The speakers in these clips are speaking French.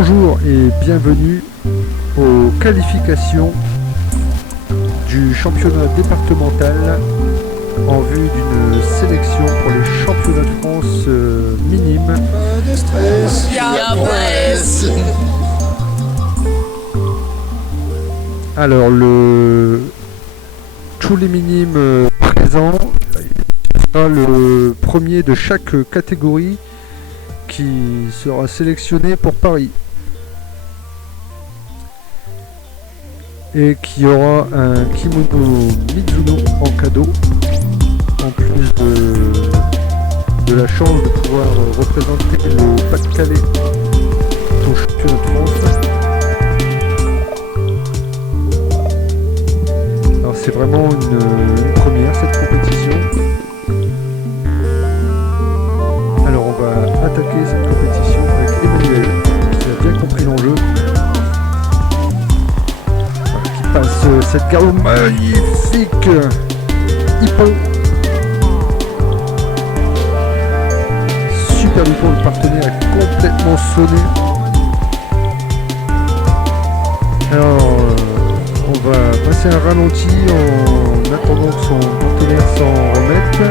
Bonjour et bienvenue aux qualifications du championnat départemental en vue d'une sélection pour les championnats de France minimes. Pas de stress, y'a presse. Alors tous les minimes présents, ce sera le premier de chaque catégorie qui sera sélectionné pour Paris et qui aura un kimono Mizuno en cadeau en plus de la chance de pouvoir représenter le Pas-de-Calais au championnat de France. Alors c'est vraiment une première cette compétition. Alors on va attaquer cette compétition avec Emmanuel qui a bien compris l'enjeu. Qui passe cette garou magnifique hippon. Super hippon, le partenaire est complètement sonné. Alors on va passer un ralenti en attendant que son partenaire s'en remette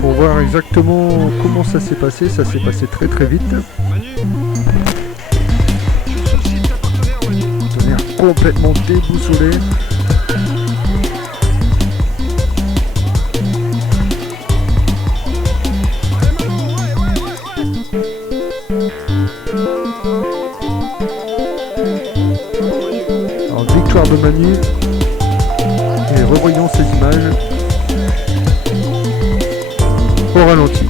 pour voir exactement comment ça s'est passé. Ça s'est passé très très vite. Partenaire complètement déboussolé. Alors victoire de Manu. Et revoyons ces images au ralenti.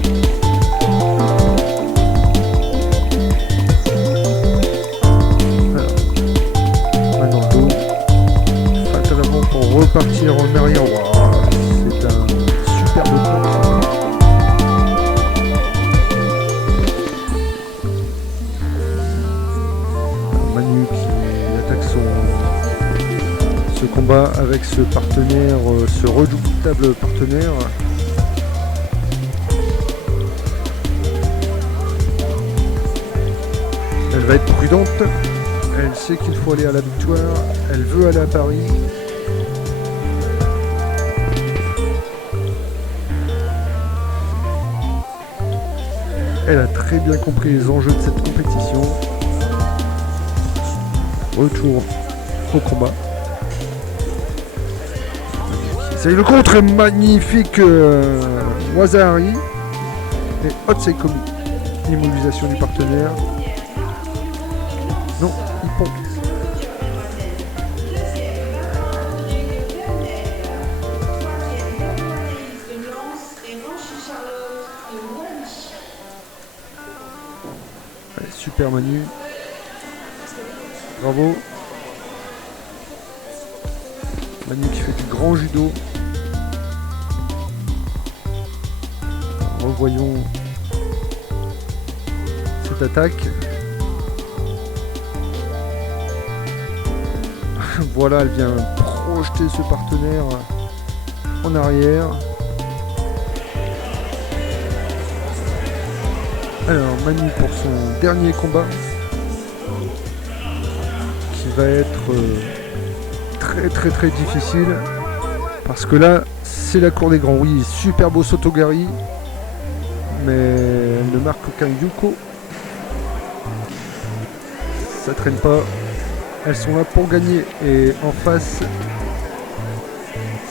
Main dans le dos. Frappe à l'avant pour repartir en arrière. Wow, c'est un superbe coup. Manu qui attaque ce combat avec ce partenaire, ce redoutable partenaire. Elle va être prudente, elle sait qu'il faut aller à la victoire, elle veut aller à Paris. Elle a très bien compris les enjeux de cette compétition. Retour au combat. Essaye le contre, magnifique Wazahari et Otseikomi. Immobilisation du partenaire. Non, hippon. Allez, super Manu. Bravo. Manu qui fait du grand judo. Revoyons cette attaque. Voilà, elle vient projeter ce partenaire en arrière. Alors Manu pour son dernier combat qui va être très très très difficile parce que là c'est la cour des grands. Oui, super beau Sotogari mais elle ne marque aucun Yuko. Ça traîne pas. Elles sont là pour gagner et en face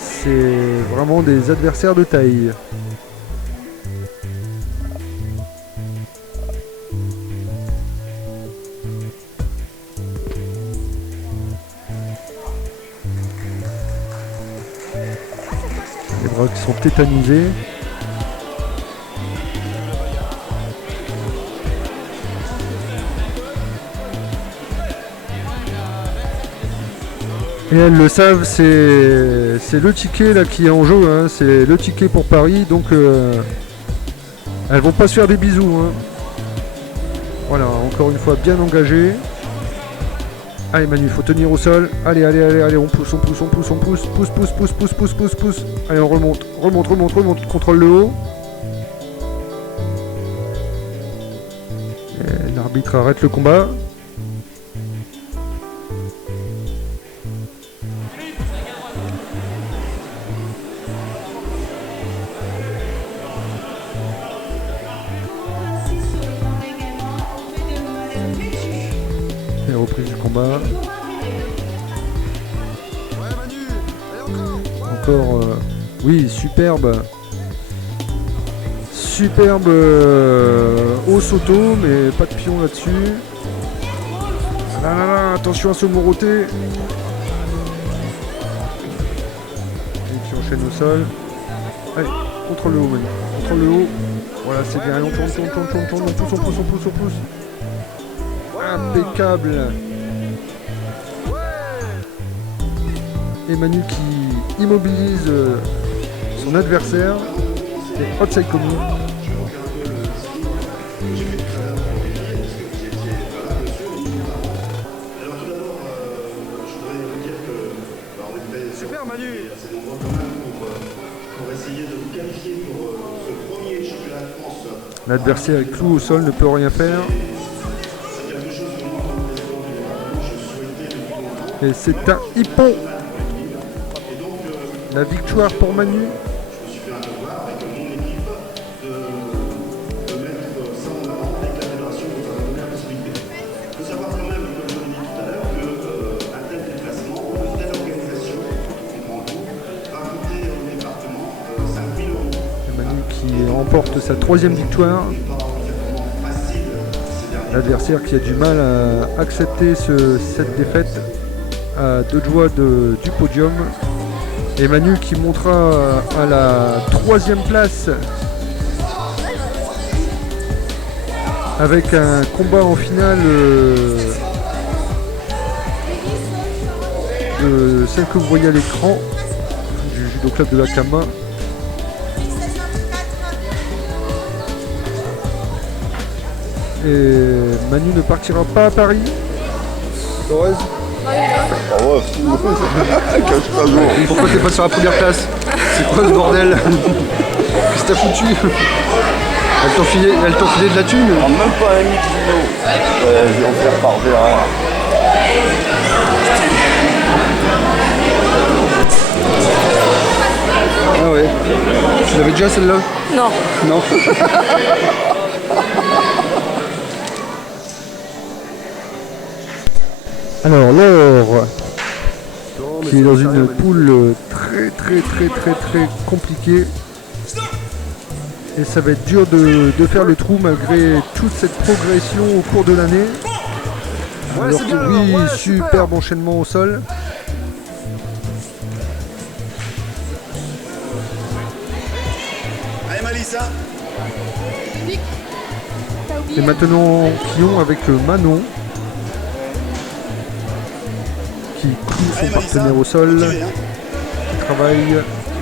c'est vraiment des adversaires de taille. Les bras qui sont tétanisés. Et elles le savent, c'est le ticket là qui est en jeu, hein. C'est le ticket pour Paris, donc elles vont pas se faire des bisous. Hein. Voilà, encore une fois bien engagé. Allez Manu, il faut tenir au sol. Allez, on pousse. Pousse. Allez, on remonte. Contrôle le haut. Et l'arbitre arrête le combat. Et reprise du combat. Encore, oui, superbe. Superbe au sauto, mais pas de pion là-dessus. Là, là, là, attention à se moroter. Et qui enchaîne au sol. Allez, contre le haut, Manu. Contre le haut. Voilà, c'est bien. On tourne, on pousse. Impeccable. Et Manu qui immobilise son adversaire. Et hot side coming. Super Manu. L'adversaire est cloué au sol, ne peut rien faire. Et c'est un hippon. La victoire pour Manu. Remporte sa 3e victoire. L'adversaire qui a du mal à accepter cette défaite à 2 doigts du podium. Et Manu qui montera à la 3e place avec un combat en finale de celle que vous voyez à l'écran du judo club de Akama. Et Manu ne partira pas à Paris. Thorez. Oh ouais, cache-toi. Pourquoi t'es pas sur la première place? C'est quoi ce bordel? Qu'est-ce que t'as foutu? Elle t'ont filé de la thune? Ah, même pas un kilo. Je vais en faire par verre. Ah ouais. Tu l'avais déjà celle-là? Non. Non. Alors Laure, qui est dans une poule très compliquée. Et ça va être dur de faire le trou malgré toute cette progression au cours de l'année. Ouais, Alors c'est que bien, oui, ouais, superbe enchaînement au sol. Allez Malissa. Et maintenant Kion avec Manon qui cloue son partenaire au sol, qui travaille,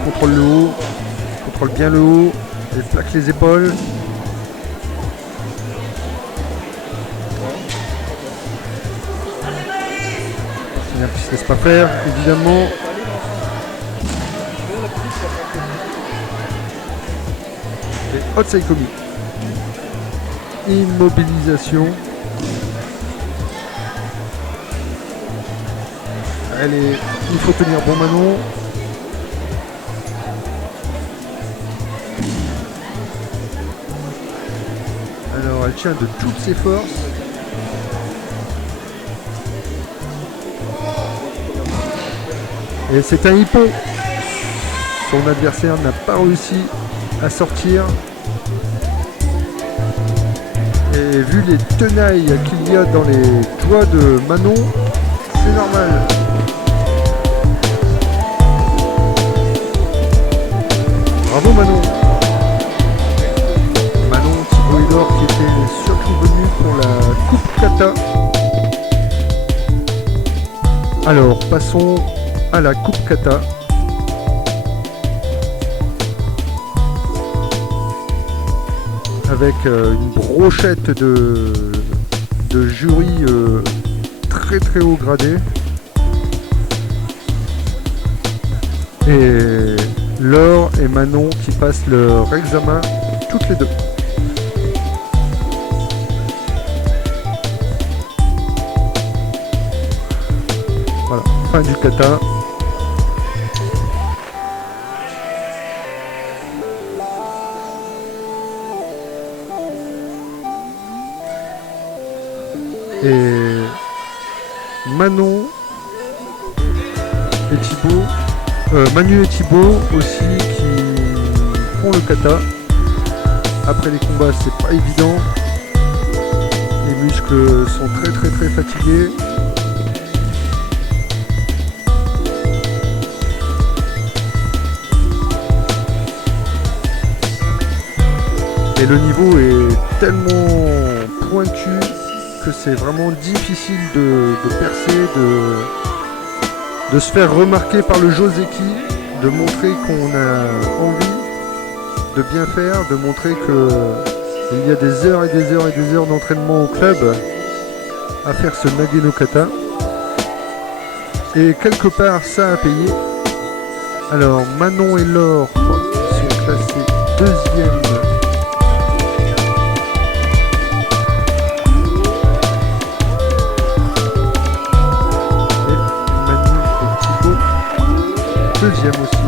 contrôle le haut, contrôle bien le haut, elle plaque les épaules. C'est-à-dire qu'il ne se laisse pas faire, évidemment. Et hot side comic. Immobilisation. Allez, il faut tenir bon Manon. Alors elle tient de toutes ses forces. Et c'est un hippon. Son adversaire n'a pas réussi à sortir. Et vu les tenailles qu'il y a dans les doigts de Manon, c'est normal. Bravo Manon. Manon Thibaut et Laure qui était surtout venu pour la Coupe Kata. Alors passons à la Coupe Kata. Avec une brochette de jury très haut gradé. Et Laure et Manon qui passent leur examen toutes les deux. Voilà, fin du kata. Et Manon et Thibaut, Manu et Thibaut aussi qui font le kata. Après les combats, c'est pas évident. Les muscles sont très fatigués. Et le niveau est tellement pointu que c'est vraiment difficile de percer, de se faire remarquer par le Joseki, de montrer qu'on a envie de bien faire, de montrer qu'il y a des heures et des heures et des heures d'entraînement au club à faire ce Nage no Kata. Et quelque part ça a payé. Alors Manon et Laure sont classés deuxième. Deuxième aussi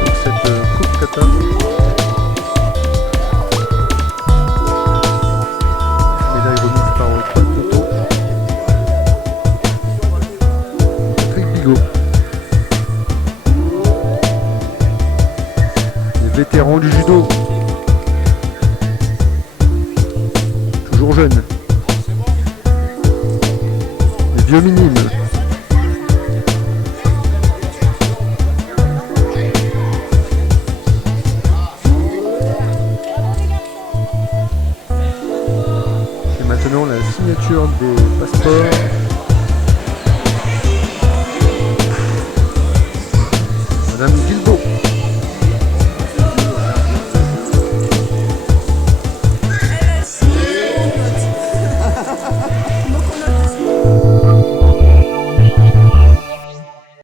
pour cette coupe kata. Médaille remise par Paul Toto. Patrick Bigot. Les vétérans du judo. Toujours jeunes. Les vieux minimes. La signature des passeports.